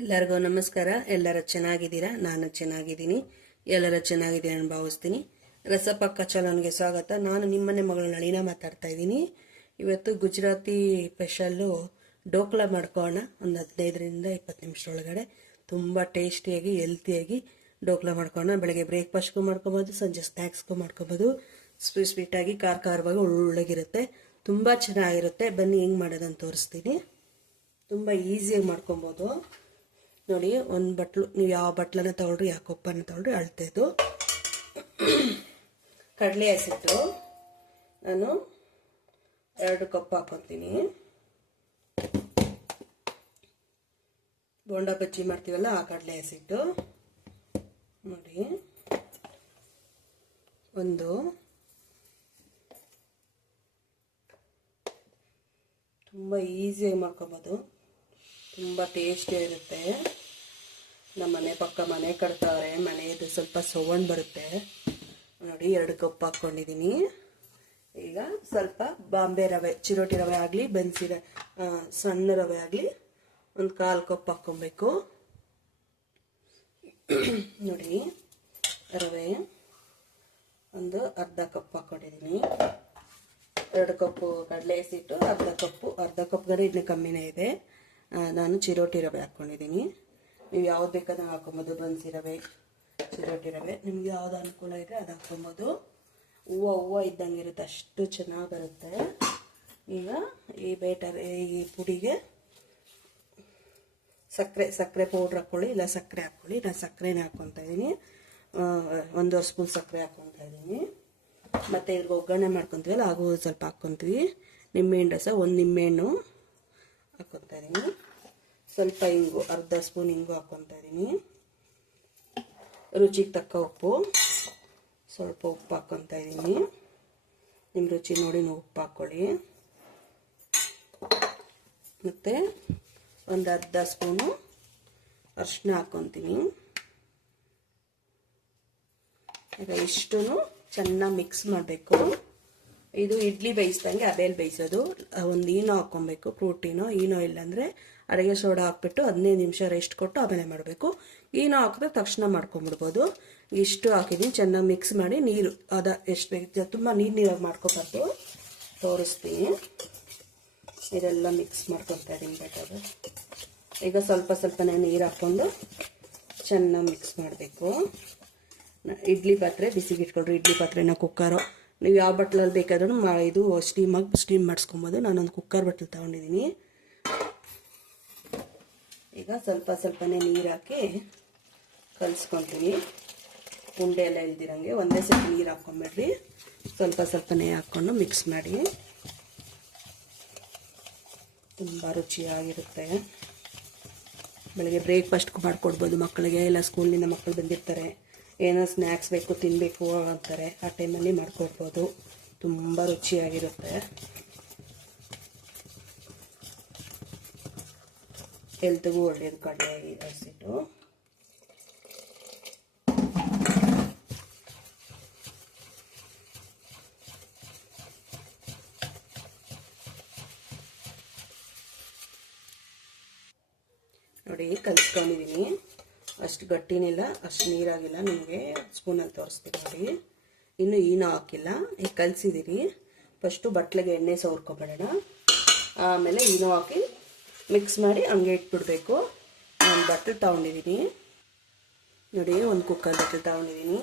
ಎಲ್ಲರಿಗೂ ನಮಸ್ಕಾರ. ಎಲ್ಲರ ಚೆನ್ನಾಗಿದ್ದೀರಾ? ನಾನು ಚೆನ್ನಾಗಿದ್ದೀನಿ. ಎಲ್ಲರ ಚೆನ್ನಾಗಿದ್ದೀರಾ ನಾನು ಭಾವಿಸ್ತೀನಿ. ರಸಪಕ್ಕ ಚಾನಲ್ಗೆ ಸ್ವಾಗತ. ನಾನು ನಿಮ್ಮನೆ ಮಗಳ ನಳಿನ ಮಾತಾಡ್ತಾ ಇದ್ದೀನಿ. ಇವತ್ತು ಗುಜರಾತಿ ಸ್ಪೆಷಲ್ಲು ಡೋಕ್ಲ ಮಾಡ್ಕೋಣ ಒಂದು ಹದಿನೈದರಿಂದ ಇಪ್ಪತ್ತು ನಿಮಿಷ ಒಳಗಡೆ ತುಂಬ ಟೇಸ್ಟಿಯಾಗಿ, ಹೆಲ್ತಿಯಾಗಿ ಡೋಕ್ಲಾ ಮಾಡ್ಕೋಣ ಬೆಳಗ್ಗೆ ಬ್ರೇಕ್ಫಾಸ್ಟ್ಗೂ ಮಾಡ್ಕೊಬೋದು, ಸಂಜೆ ಸ್ನ್ಯಾಕ್ಸ್ಗೂ ಮಾಡ್ಕೊಬೋದು. ಸ್ವೀಟ್ ಸ್ವೀಟಾಗಿ ಖಾರ ಖಾರವಾಗಿ ಒಳ್ಳೊಳಗಿರುತ್ತೆ. ತುಂಬ ಚೆನ್ನಾಗಿರುತ್ತೆ. ಬನ್ನಿ, ಹೆಂಗೆ ಮಾಡೋದಂತ ತೋರಿಸ್ತೀನಿ. ತುಂಬ ಈಸಿಯಾಗಿ ಮಾಡ್ಕೊಬೋದು. ನೋಡಿ, ಒಂದು ಬಟ್ಲು, ನೀವು ಯಾವ ಬಟ್ಲನ್ನ ತಗೊಳ್ರಿ, ಯಾವ ಕೊಪ್ಪನ್ನ ತಗೊಳ್ರಿ ಅಳ್ತೇದು ಕಡಲೆ ಹಸಿಟ್ಟು ನಾನು ಎರಡು ಕಪ್ ಹಾಕೊತೀನಿ. ಬೋಂಡ ಬಜ್ಜಿ ಮಾಡ್ತೀವಲ್ಲ, ಆ ಕಡಲೆ ಹಸಿಟ್ಟು ನೋಡಿ. ಒಂದು. ತುಂಬ ಈಸಿಯಾಗಿ ಮಾಡ್ಕೊಬೋದು. ತುಂಬ ಟೇಸ್ಟಿಯಾಗಿರುತ್ತೆ ನಮ್ಮ ಮನೆ ಪಕ್ಕ ಮನೆ ಕಟ್ತಾವ್ರೆ ಮನೆಯದು ಸ್ವಲ್ಪ ಸೌಂಡ್ ಬರುತ್ತೆ. ನೋಡಿ, ಎರಡು ಕಪ್ ಹಾಕ್ಕೊಂಡಿದ್ದೀನಿ ಈಗ ಸ್ವಲ್ಪ ಬಾಂಬೆ ರವೆ, ಚಿರೋಟಿ ರವೆ ಆಗಲಿ ಬೆನ್ಸಿ ರವೆ ಸಣ್ಣ ರವೆ ಆಗಲಿ, ಒಂದು ಕಾಲು ಕಪ್ ಹಾಕ್ಕೊಬೇಕು. ನೋಡಿ, ರವೆ, ಒಂದು ಅರ್ಧ ಕಪ್ ಹಾಕ್ಕೊಂಡಿದ್ದೀನಿ ಎರಡು ಕಪ್ಪು ಕಡಲೆ ಸಿಟ್ಟು ಅರ್ಧ ಕಪ್ಪು, ಅರ್ಧ ಕಪ್ಗಾರೆ ಇನ್ನೂ ಕಮ್ಮಿನೇ ಇದೆ. ನಾನು ಚಿರೋಟಿ ರವೆ ಹಾಕ್ಕೊಂಡಿದ್ದೀನಿ ನೀವು ಯಾವ್ದು ಬೇಕಾದ್ರೆ ಹಾಕೊಬೋದು ಬನ್ಸ್ ರವೆ, ಚಿರೋಟಿ ರವೆ. ನಿಮ್ಗೆ ಯಾವ್ದು ಅನುಕೂಲ ಇದೆ ಅದು ಹಾಕೊಬೋದು ಹೂವು ಹೂವು ಇದ್ದಂಗೆ ಇರುತ್ತೆ, ಅಷ್ಟು ಚೆನ್ನಾಗಿ ಬರುತ್ತೆ. ಈಗ ಈ ಬೇಟರ್ ಈ ಪುಡಿಗೆ ಸಕ್ಕರೆ ಸಕ್ಕರೆ ಪೌಡ್ರ್ ಹಾಕ್ಕೊಳ್ಳಿ ಇಲ್ಲ ಸಕ್ಕರೆ ಹಾಕ್ಕೊಳ್ಳಿ ನಾನು ಸಕ್ಕರೆನೇ ಹಾಕ್ಕೊತಾ ಇದ್ದೀನಿ ಒಂದೂವರೆ ಸ್ಪೂನ್ ಸಕ್ಕರೆ ಹಾಕ್ಕೊತಾ ಇದ್ದೀನಿ ಮತ್ತು ಇದ್ರಿಗೆ ಒಗ್ಗರಣೆ ಮಾಡ್ಕೊತೀವಲ್ಲ, ಹಾಗೂ ಸ್ವಲ್ಪ ಹಾಕ್ಕೊತೀವಿ. ನಿಂಬೆಹಣ್ಣು ರಸ ಒಂದು ನಿಂಬೆಹಣ್ಣು ಹಾಕ್ಕೊತಾ ಇದ್ದೀನಿ ಸ್ವಲ್ಪ ಹಿಂಗು, ಅರ್ಧ ಸ್ಪೂನ್ ಹಿಂಗು ಹಾಕ್ಕೊತಾ ಇದ್ದೀನಿ ರುಚಿಗೆ ತಕ್ಕ ಉಪ್ಪು. ಸ್ವಲ್ಪ ಉಪ್ಪು ಹಾಕ್ಕೊತಾ ಇದ್ದೀನಿ ನಿಮ್ಮ ರುಚಿ ನೋಡಿ ನೀವು ಉಪ್ಪು ಹಾಕ್ಕೊಳ್ಳಿ ಮತ್ತು ಒಂದು ಅರ್ಧ ಸ್ಪೂನು ಅರಿಶಿನ ಹಾಕ್ಕೊತೀನಿ ಈಗ ಇಷ್ಟು ಚೆನ್ನಾಗಿ ಮಿಕ್ಸ್ ಮಾಡಬೇಕು. ಇದು ಇಡ್ಲಿ ಬೇಯಿಸ್ದಂಗೆ ಅದೇಲಿ ಬೇಯಿಸೋದು. ಒಂದು ಈನೋ ಹಾಕ್ಕೊಬೇಕು ಪ್ರೋಟೀನೋ, ಈನೋ ಇಲ್ಲಾಂದರೆ ಅಡುಗೆ ಸೋಡಾ ಹಾಕ್ಬಿಟ್ಟು ಹದಿನೈದು ನಿಮಿಷ ರೆಸ್ಟ್ ಕೊಟ್ಟು ಆಮೇಲೆ ಮಾಡಬೇಕು. ಏನೋ ಹಾಕಿದ್ರೆ ತಕ್ಷಣ ಮಾಡ್ಕೊಂಬಿಡ್ಬೋದು ಇಷ್ಟು ಹಾಕಿದ್ದೀನಿ ಚೆನ್ನಾಗಿ ಮಿಕ್ಸ್ ಮಾಡಿ ನೀರು, ಅದ ಎಷ್ಟು ಬೇಕು ತುಂಬ ನೀರು ನೀರಾಗಿ ಮಾಡ್ಕೊಬಾರ್ದು. ತೋರಿಸ್ತೀನಿ. ಇದೆಲ್ಲ ಮಿಕ್ಸ್ ಮಾಡ್ಕೊತಾ ಇದ್ದೀನಿ ಬೇಕಾದ್ರೆ. ಈಗ ಸ್ವಲ್ಪ ಸ್ವಲ್ಪನೇ ನೀರು ಹಾಕ್ಕೊಂಡು ಚೆನ್ನಾಗಿ ಮಿಕ್ಸ್ ಮಾಡಬೇಕು. ಇಡ್ಲಿ ಪಾತ್ರೆ, ಬಿಸಿಗೆ ಇಟ್ಕೊಳ್ರಿ. ಇಡ್ಲಿ ಪಾತ್ರೆನ ಕುಕ್ಕರು ನೀವು ಯಾವ ಬಟ್ಲಲ್ಲಿ ಬೇಕಾದ್ರೂ ಇದು ಸ್ಟೀಮಾಗಿ ಸ್ಟೀಮ್ ಮಾಡಿಸ್ಕೊಬೋದು. ನಾನೊಂದು ಕುಕ್ಕರ್ ಬಟ್ಲು ತೊಗೊಂಡಿದ್ದೀನಿ ಈಗ ಸ್ವಲ್ಪ ಸ್ವಲ್ಪನೇ ನೀರು ಹಾಕಿ ಕಲಿಸ್ಕೊತೀನಿ ಉಂಡೆ ಎಲ್ಲ ಇಲ್ದಿರಂಗೆ ಒಂದೇ ಸ್ವಲ್ಪ ನೀರು ಹಾಕ್ಕೊಂಬಿಡ್ರಿ ಸ್ವಲ್ಪ ಸ್ವಲ್ಪನೇ ಹಾಕ್ಕೊಂಡು ಮಿಕ್ಸ್ ಮಾಡಿ. ತುಂಬ ರುಚಿಯಾಗಿರುತ್ತೆ. ಬೆಳಗ್ಗೆ ಬ್ರೇಕ್ಫಾಸ್ಟ್ ಮಾಡಿಕೊಡ್ಬೋದು ಮಕ್ಕಳಿಗೆ. ಇಲ್ಲ ಸ್ಕೂಲಿನಿಂದ ಮಕ್ಕಳು ಬಂದಿರ್ತಾರೆ. ಏನೋ ಸ್ನ್ಯಾಕ್ಸ್ ಬೇಕು ತಿನ್ನಬೇಕು ಅಂತಾರೆ. ಆ ಟೈಮಲ್ಲಿ ಮಾಡಿಕೊಡ್ಬೋದು. ತುಂಬ ರುಚಿಯಾಗಿರುತ್ತೆ. ಹೆಲ್ತ್ಗೂ ಒಳ್ಳೆಯದು ಕಡಲೆ ಹಸಿಟ್ಟು ನೋಡಿ ಕಲಿಸ್ಕೊಂಡಿದ್ದೀನಿ ಅಷ್ಟು ಗಟ್ಟಿನಿಲ್ಲ, ಅಷ್ಟು ನೀರಾಗಿಲ್ಲ. ನಿಮಗೆ ಸ್ಪೂನಲ್ಲಿ ತೋರಿಸ್ತೀನಿ ನೋಡಿ. ಇನ್ನು ಏನೂ ಹಾಕಿಲ್ಲ. ಈಗ ಕಲಿಸಿದ್ದೀರಿ ಫಸ್ಟು ಬಟ್ಲಿಗೆ ಎಣ್ಣೆ ಸವರ್ಕೊಬೇಡ ಆಮೇಲೆ ಏನೋ ಹಾಕಿ ಮಿಕ್ಸ್ ಮಾಡಿ ಹಂಗೆ ಇಟ್ಬಿಡ್ಬೇಕು. ನಾನು ಬಟ್ಲು ತಗೊಂಡಿದ್ದೀನಿ ನೋಡಿ, ಒಂದು ಕುಕ್ಕರ್ ಬಟ್ಲು ತಗೊಂಡಿದ್ದೀನಿ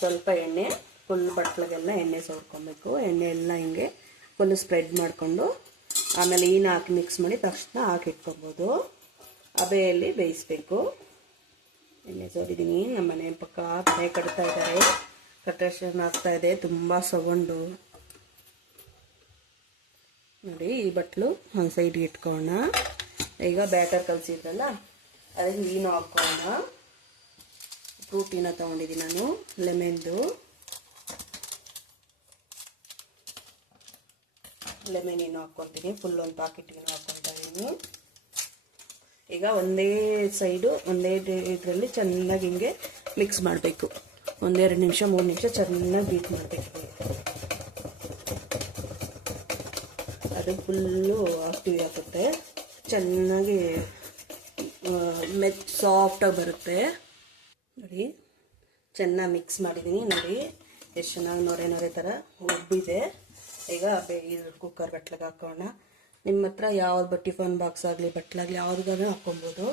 ಸ್ವಲ್ಪ ಎಣ್ಣೆ ಫುಲ್ ಬಟ್ಲಿಗೆಲ್ಲ ಎಣ್ಣೆ ಸೋರ್ಕೊಬೇಕು ಎಣ್ಣೆ ಎಲ್ಲ ಹಿಂಗೆ ಫುಲ್ ಸ್ಪ್ರೆಡ್ ಮಾಡಿಕೊಂಡು, ಆಮೇಲೆ ಏನು ಹಾಕಿ ಮಿಕ್ಸ್ ಮಾಡಿ ತಕ್ಷಣ ಹಾಕಿ ಇಟ್ಕೊಬೋದು. ಅಬೆಯಲ್ಲಿ ಬೇಯಿಸ್ಬೇಕು. ಎಣ್ಣೆ ಸೋರಿದ್ದೀನಿ ನಮ್ಮ ಮನೆ ಪಕ್ಕ ಮನೆ ಕಟ್ತಾ ಇದ್ದಾರೆ ಕಟ್ರೇಷನ್ ಆಗ್ತಾ ಇದೆ. ತುಂಬ ಸಗೊಂಡು. ನೋಡಿ, ಈ ಬಟ್ಲು ಒಂದು ಸೈಡ್ಗೆ ಇಟ್ಕೊಳ್ಳೋಣ ಈಗ ಬ್ಯಾಟರ್ ಕಲಸಿದ್ರಲ್ಲ ಅದಕ್ಕೆ ನೀನು ಹಾಕ್ಕೊಳ್ಳೋಣ ಫ್ರೂಟಿನ ತೊಗೊಂಡಿದ್ದೀನಿ ನಾನು? ಲೆಮೆನ್ದು ಲೆಮೆನ್ ಏನು ಹಾಕ್ಕೊತೀನಿ. ಫುಲ್ ಒಂದು ಪಾಕೆಟ್ಗೆ ಹಾಕ್ಕೊತಾ ಇದ್ದೀನಿ ಈಗ ಒಂದೇ ಸೈಡು ಒಂದೇ ಇದರಲ್ಲಿ ಚೆನ್ನಾಗಿ ಹಿಂಗೆ ಮಿಕ್ಸ್ ಮಾಡಬೇಕು. ಒಂದೆರಡು ನಿಮಿಷ, ಮೂರು ನಿಮಿಷ ಚೆನ್ನಾಗಿ ಬೀಟ್ ಮಾಡಬೇಕು. ಅದು ಫುಲ್ಲು ಆಕ್ಟಿವ್ ಆಗುತ್ತೆ. ಚೆನ್ನಾಗಿ ಮೆತ್ ಸಾಫ್ಟಾಗಿ ಬರುತ್ತೆ. ನೋಡಿ, ಚೆನ್ನಾಗಿ ಮಿಕ್ಸ್ ಮಾಡಿದ್ದೀನಿ ನೋಡಿ, ಎಷ್ಟು ಚೆನ್ನಾಗಿ ನೋರೆ ನೋರೆ ಥರ ಉಬ್ಬಿದೆ. ಈಗ ಬೇಗ ಕುಕ್ಕರ್ ಬಟ್ಲಿಗೆ ಹಾಕೋಣ. ನಿಮ್ಮ ಹತ್ರ ಯಾವ್ದು ಟಿಫನ್ ಬಾಕ್ಸ್ ಆಗಲಿ, ಬಟ್ಲಾಗಲಿ ಯಾವ್ದಾದ್ರು ಹಾಕೊಬೋದು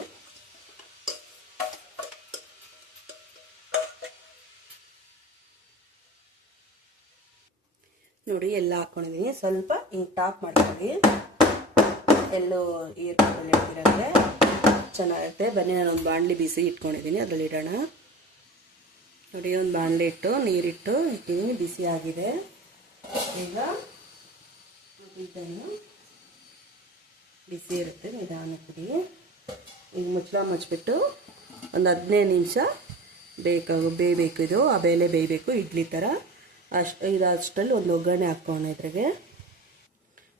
ನೋಡಿ, ಎಲ್ಲ ಹಾಕೊಂಡಿದ್ದೀನಿ ಸ್ವಲ್ಪ ಹಿಂಗೆ ಟಾಪ್ ಮಾಡ್ಕೊಳ್ಳಿ. ಎಲ್ಲೋ ಥರದಲ್ಲಿ ಇಟ್ಟಿರಂದರೆ ಚೆನ್ನಾಗಿರುತ್ತೆ ಬನ್ನಿ, ನಾನು ಒಂದು ಬಾಣಲಿ ಬಿಸಿ ಇಟ್ಕೊಂಡಿದ್ದೀನಿ. ಅದರಲ್ಲಿ ಇಡೋಣ. ನೋಡಿ, ಒಂದು ಬಾಣಲಿ ಇಟ್ಟು, ನೀರಿಟ್ಟು ಇಟ್ಟಿದ್ದೀನಿ. ಬಿಸಿ ಆಗಿದೆ. ಈಗ ಇದನ್ನು ಬಿಸಿ ಇರುತ್ತೆ. ನಿಧಾನಕ್ಕೆ ಈಗ ಮುಚ್ಚಳ ಮುಚ್ಚಿಬಿಟ್ಟು ಒಂದು ಹದಿನೈದು ನಿಮಿಷ ಬೇಕಾಗು, ಬೇಯಬೇಕು ಇದು. ಆ ಬೇಲೆ ಬೇಯಬೇಕು. ಇಡ್ಲಿ ಥರ. ಅಷ್ಟು, ಇದು ಅಷ್ಟರಲ್ಲಿ ಒಂದು ಒಗ್ಗರಣೆ ಹಾಕ್ಕೊಂಡು ಇದ್ರಾಗೆ.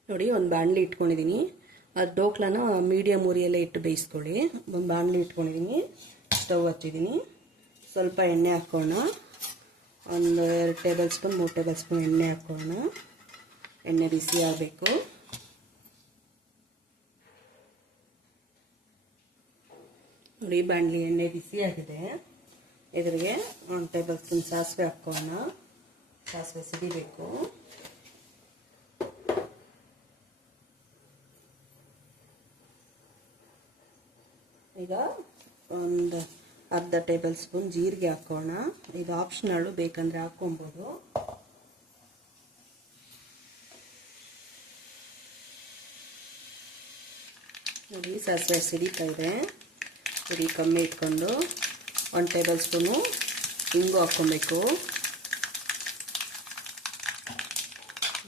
ನೋಡಿ, ಒಂದು ಬಾಣಲಿ ಇಟ್ಕೊಂಡಿದ್ದೀನಿ. ಅದು ಡೋಕ್ಲನ ಮೀಡಿಯಮ್ ಉರಿಯಲ್ಲೇ ಇಟ್ಟು ಬೇಯಿಸ್ಕೊಳ್ಳಿ. ಒಂದು ಬಾಣಲಿ ಇಟ್ಕೊಂಡಿದ್ದೀನಿ ಸ್ಟವ್ ಹಚ್ಚಿದ್ದೀನಿ ಸ್ವಲ್ಪ ಎಣ್ಣೆ ಹಾಕೋಣ. ಒಂದು ಎರಡು ಟೇಬಲ್ ಸ್ಪೂನ್, ಮೂರು ಟೇಬಲ್ ಸ್ಪೂನ್ ಎಣ್ಣೆ ಹಾಕೋಣ. ಎಣ್ಣೆ ಬಿಸಿ ಆಗಬೇಕು. ನೋಡಿ, ಬಾಣಲಿ ಎಣ್ಣೆ ಬಿಸಿ ಆಗಿದೆ. ಇದ್ರಿಗೆ ಒಂದು ಟೇಬಲ್ ಸ್ಪೂನ್ ಸಾಸಿವೆ ಹಾಕೋಣ. ಸಾಸಿವೆ ಸಿಡಿಬೇಕು ಈಗ ಒಂದು ಅರ್ಧ ಟೇಬಲ್ ಸ್ಪೂನ್ ಜೀರಿಗೆ ಹಾಕೋಣ. ಇದು ಆಪ್ಷನಲ್ಲು ಬೇಕಂದರೆ ಹಾಕ್ಕೊಬೋದು. ನೋಡಿ, ಸಾಸಿವೆ ಸಿಡಿತಾ ಇದೆ. ಉರಿ ಕಮ್ಮಿ ಇಟ್ಕೊಂಡು ಒಂದು ಟೇಬಲ್ ಸ್ಪೂನು ಹಿಂಗು ಹಾಕ್ಕೊಬೇಕು.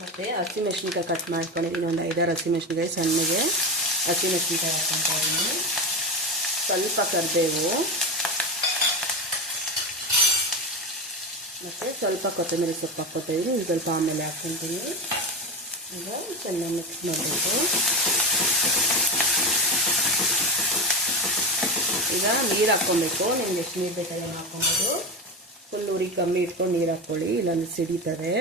ಮತ್ತು ಹಸಿಮೆಣ್ಸಿನ್ಕಾಯಿ ಕಟ್ ಮಾಡ್ಕೊಂಡಿದ್ದೀನಿ. ಒಂದು ಐದಾರು ಹಸಿಮೆಣ್ಸಿನ್ಕಾಯಿ ಸಣ್ಣಗೆ. ಹಸಿಮೆಣ್ಸಿನ್ಕಾಯಿ ಹಾಕ್ಕೊತಾ ಇದ್ದೀನಿ. ಸ್ವಲ್ಪ ಕರಿಬೇವು. ಮತ್ತು ಸ್ವಲ್ಪ ಕೊತ್ತಂಬರಿ ಸೊಪ್ಪು ಹಾಕ್ಕೊತೀವಿ ಸ್ವಲ್ಪ ಆಮೇಲೆ ಹಾಕ್ಕೊತೀನಿ ಈಗ ಚೆನ್ನಾಗಿ ಮಿಕ್ಸ್ ಮಾಡಬೇಕು ಈಗ ನೀರು ಹಾಕ್ಕೊಬೇಕು. ನಿಮ್ಗೆ ಎಷ್ಟು ನೀರು ಬೇಕಾದ್ರೆ ಹಾಕ್ಕೊಬೋದು. ಫುಲ್ ಉರಿ ಕಮ್ಮಿ ಇಟ್ಕೊಂಡು ನೀರು ಹಾಕ್ಕೊಳ್ಳಿ. ಇಲ್ಲಾಂದ್ರೆ ಸಿಡಿತಾರೆ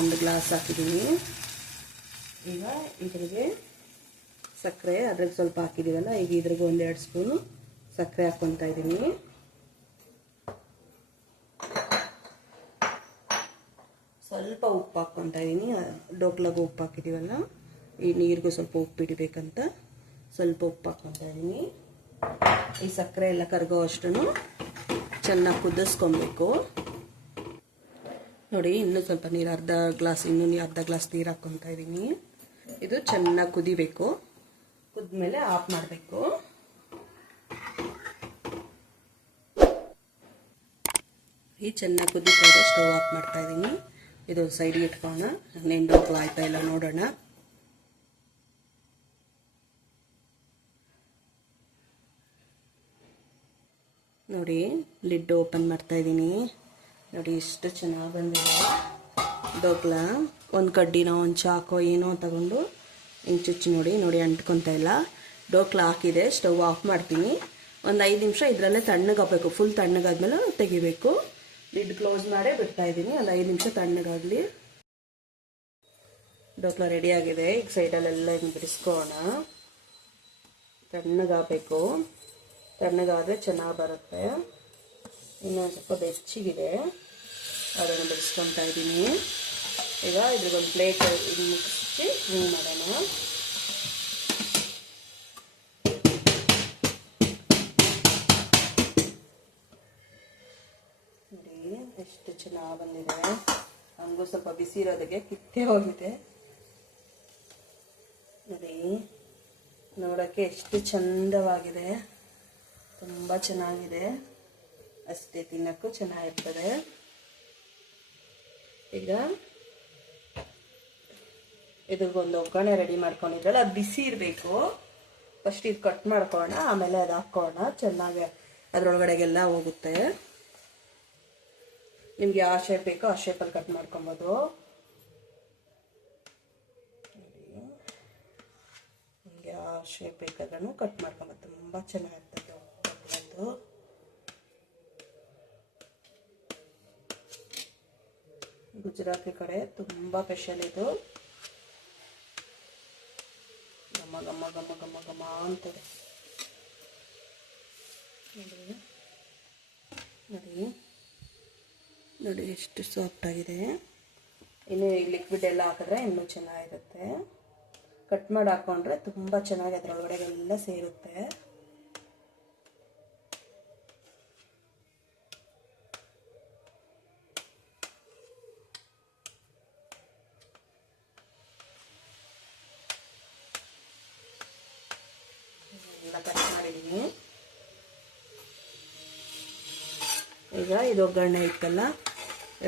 ಒಂದು ಗ್ಲಾಸ್ ಹಾಕಿದ್ದೀನಿ ಈಗ ಇದ್ರಿಗೆ ಸಕ್ಕರೆ ಅದ್ರಾಗ ಸ್ವಲ್ಪ ಹಾಕಿದ್ದೀವಲ್ಲ, ಈಗ ಇದ್ರಿಗೆ ಒಂದೆರಡು ಸ್ಪೂನು ಸಕ್ಕರೆ ಹಾಕ್ಕೊತಾ ಇದ್ದೀನಿ. ಸ್ವಲ್ಪ ಉಪ್ಪು ಹಾಕ್ಕೊತಾ ಇದ್ದೀನಿ. ಡೋಕ್ಲಾಗ ಉಪ್ಪು ಹಾಕಿದ್ದೀವಲ್ಲ, ಈ ನೀರಿಗೂ ಸ್ವಲ್ಪ ಉಪ್ಪು ಇಡಬೇಕಂತ ಸ್ವಲ್ಪ ಉಪ್ಪು ಹಾಕ್ಕೊತಾ ಇದ್ದೀನಿ. ಈ ಸಕ್ಕರೆ ಎಲ್ಲ ಕರಗೋ ಅಷ್ಟು ಚೆನ್ನಾಗಿ ಕುದಿಸ್ಕೊಬೇಕು. ನೋಡಿ, ಇನ್ನೂ ಸ್ವಲ್ಪ ನೀರು ಅರ್ಧ ಗ್ಲಾಸ್, ಇನ್ನೂ ಅರ್ಧ ಗ್ಲಾಸ್ ನೀರು ಹಾಕ್ಕೊತಾ ಇದ್ದೀನಿ. ಇದು ಚೆನ್ನಾಗಿ ಕುದಿಬೇಕು. ಕುದ್ಮೇಲೆ ಆಫ್ ಮಾಡಬೇಕು. ಈ ಚೆನ್ನಾಗಿ ಕುದೀತಾ ಇದೆ ಸ್ಟವ್ ಆಫ್ ಮಾಡ್ತಾ ಇದ್ದೀನಿ. ಇದು ಸೈಡ್ಗೆ ಇಟ್ಕೊಳ್ಳೋಣ. ನೆಂಡೋಗ್ಲು ಆಯ್ತಾ ಇಲ್ಲ ನೋಡೋಣ. ನೋಡಿ ಲಿಡ್ ಓಪನ್ ಮಾಡ್ತಾ ಇದ್ದೀನಿ. ನೋಡಿ ಇಷ್ಟು ಚೆನ್ನಾಗಿ ಬಂದಿದೆ. ಡೋಕ್ಲ ಒಂದು ಕಡ್ಡಿನೋ ಒಂದು ಚಾಕೋ ಏನೋ ತಗೊಂಡು ಹಿಂಗೆ ಚುಚ್ಚಿ ನೋಡಿ ನೋಡಿ ಅಂಟ್ಕೊತಾ ಇಲ್ಲ. ಡೋಕ್ಲ ಹಾಕಿದೆ ಸ್ಟವ್ ಆಫ್ ಮಾಡ್ತೀನಿ. ಒಂದು ಐದು ನಿಮಿಷ ಇದರಲ್ಲೇ ತಣ್ಣಗಾಗಬೇಕು ಫುಲ್ ತಣ್ಣಗಾದ್ಮೇಲೆ ತೆಗಿಬೇಕು. ಲಿಡ್ ಕ್ಲೋಸ್ ಮಾಡೇ ಬಿಡ್ತಾ ಇದ್ದೀನಿ, ಒಂದು ಐದು ನಿಮಿಷ ತಣ್ಣಗಾಗಲಿ ಡೋಕ್ಲ ಆಗಿದೆ, ಈಗ ಸೈಡಲ್ಲೆಲ್ಲ ಹಿಂಗೆ ಬಿಡಿಸ್ಕೋಣ ತಣ್ಣಗಾಗಬೇಕು ತಣ್ಣಗಾದರೆ ಚೆನ್ನಾಗಿ ಬರುತ್ತೆ. ಇನ್ನೊಂದು ಸ್ವಲ್ಪ ಬೆಚ್ಚಗಿದೆ ಅದನ್ನು ಬಿಡಿಸ್ಕೊತಾ ಇದ್ದೀನಿ. ಈಗ ಇದ್ರಿಗೊಂದು ಪ್ಲೇಟ್ ಮುಗಿಸಿ ಹಿಂಗೆ ಮಾಡೋಣ. ನೋಡಿ, ಎಷ್ಟು ಚೆನ್ನಾಗಿ ಬಂದಿದೆ. ಹಂಗೂ ಸ್ವಲ್ಪ ಬಿಸಿ ಇರೋದಕ್ಕೆ ಕಿತ್ತೇ ಹೋಗಿದೆ. ನೋಡಿ, ನೋಡೋಕ್ಕೆ ಎಷ್ಟು ಚಂದವಾಗಿದೆ. ತುಂಬ ಚೆನ್ನಾಗಿದೆ. ಅಷ್ಟೇ ತಿನ್ನೋಕ್ಕೂ ಚೆನ್ನಾಗಿರ್ತದೆ. ಈಗ ಇದ್ರಿಗೊಂದು ಒಗ್ಗರಣೆ ರೆಡಿ ಮಾಡ್ಕೊಂಡಿದ್ರಲ್ಲ, ಅದು ಬಿಸಿ ಇರಬೇಕು. ಫಸ್ಟ್ ಇದು ಕಟ್ ಮಾಡ್ಕೊಳ್ಳೋಣ ಆಮೇಲೆ ಅದು ಹಾಕ್ಕೊಳ್ಳೋಣ ಚೆನ್ನಾಗಿ ಅದರೊಳಗಡೆಗೆಲ್ಲ ಹೋಗುತ್ತೆ. ನಿಮ್ಗೆ ಯಾವ ಶೇಪ್ ಬೇಕೋ ಆ ಶೇಪಲ್ಲಿ ಕಟ್ ಮಾಡ್ಕೊಬೋದು. ನಿಮ್ಗೆ ಯಾವ ಶೇಪ್ ಬೇಕಾದ್ರೂ ಕಟ್ ಮಾಡ್ಕೊಬೋದು. ತುಂಬ ಚೆನ್ನಾಗಿರ್ತದೆ ಗುಜರಾತಿ ಕಡೆ ತುಂಬ ಸ್ಪೆಷಲ್ ಇದು. ಘಮ ಘಮ ಘಮ ಘಮ ಘಮ ಅಂತದೆ. ನೋಡಿ. ನೋಡಿ. ನೋಡಿ ಎಷ್ಟು ಸಾಫ್ಟ್ ಆಗಿದೆ. ಇನ್ನು ಈ ಲಿಕ್ವಿಡ್ ಎಲ್ಲ ಹಾಕಿದ್ರೆ ಇನ್ನೂ ಚೆನ್ನಾಗಿರುತ್ತೆ. ಕಟ್ ಮಾಡಿ ಹಾಕೊಂಡ್ರೆ ತುಂಬ ಚೆನ್ನಾಗಿ ಅದರೊಳಗಡೆ ಎಲ್ಲ ಸೇರುತ್ತೆ. ಈಗ ಇದು ಒಗ್ಗರಣೆ ಇತ್ತಲ್ಲ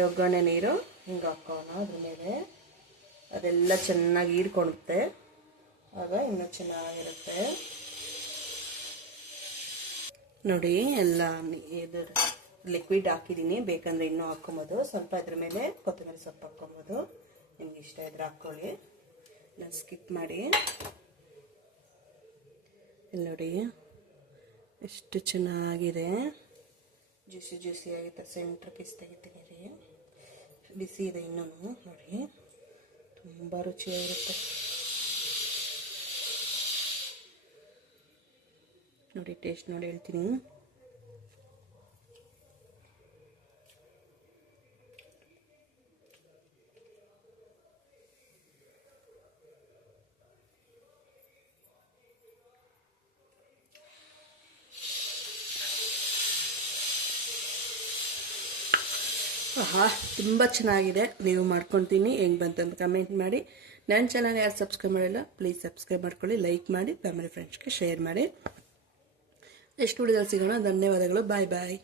ಒಗ್ಗರಣೆ ನೀರು ಹಿಂಗೆ ಹಾಕೋಣ ಅದ್ರ ಮೇಲೆ. ಅದೆಲ್ಲ ಚೆನ್ನಾಗಿ ಹೀರ್ಕೊಳುತ್ತೆ. ಆಗ ಇನ್ನೂ ಚೆನ್ನಾಗಿರುತ್ತೆ. ನೋಡಿ, ಎಲ್ಲ ಇದು ಲಿಕ್ವಿಡ್ ಹಾಕಿದ್ದೀನಿ. ಬೇಕಂದ್ರೆ ಇನ್ನೂ ಹಾಕ್ಕೊಬೋದು. ಸ್ವಲ್ಪ ಇದ್ರ ಮೇಲೆ ಕೊತ್ತಂಬರಿ ಸೊಪ್ಪು ಹಾಕ್ಕೊಬೋದು. ನಿಮ್ಗೆ ಇಷ್ಟ ಇದ್ರೆ ಹಾಕ್ಕೊಳ್ಳಿ. ನಾನು ಸ್ಕಿಪ್ ಮಾಡಿ. ಇಲ್ಲಿ ನೋಡಿ, ಎಷ್ಟು ಚೆನ್ನಾಗಿದೆ. ಜ್ಯೂಸಿ ಆಗಿತ್ತು ಸೆಂಟ್ರ್ ಪೀಸ್ ತೆಗಿತೀನಿ ರೀ ಬಿಸಿ ಇದೆ ಇನ್ನೂ ನೋಡಿ. ತುಂಬ ರುಚಿಯಾಗಿರುತ್ತೆ. ನೋಡಿ, ಟೇಸ್ಟ್ ನೋಡಿ ಹೇಳ್ತೀನಿ. ಆಹಾ ತುಂಬ ಚೆನ್ನಾಗಿದೆ. ನೀವು ಮಾಡ್ಕೊತೀನಿ. ಹೆಂಗೆ ಬಂತಂತ ಕಮೆಂಟ್ ಮಾಡಿ. ನನ್ನ ಚಾನಲ್ ಯಾರು ಸಬ್ಸ್ಕ್ರೈಬ್ ಮಾಡಿಲ್ಲ ಪ್ಲೀಸ್ ಸಬ್ಸ್ಕ್ರೈಬ್ ಮಾಡ್ಕೊಳ್ಳಿ. ಲೈಕ್ ಮಾಡಿ ಫ್ಯಾಮಿಲಿ ಫ್ರೆಂಡ್ಸ್ಗೆ ಶೇರ್ ಮಾಡಿ. ನೆಕ್ಸ್ಟ್ ವಿಡಿಯೋದಲ್ಲಿ ಸಿಗೋಣ. ಧನ್ಯವಾದಗಳು. ಬಾಯ್ ಬಾಯ್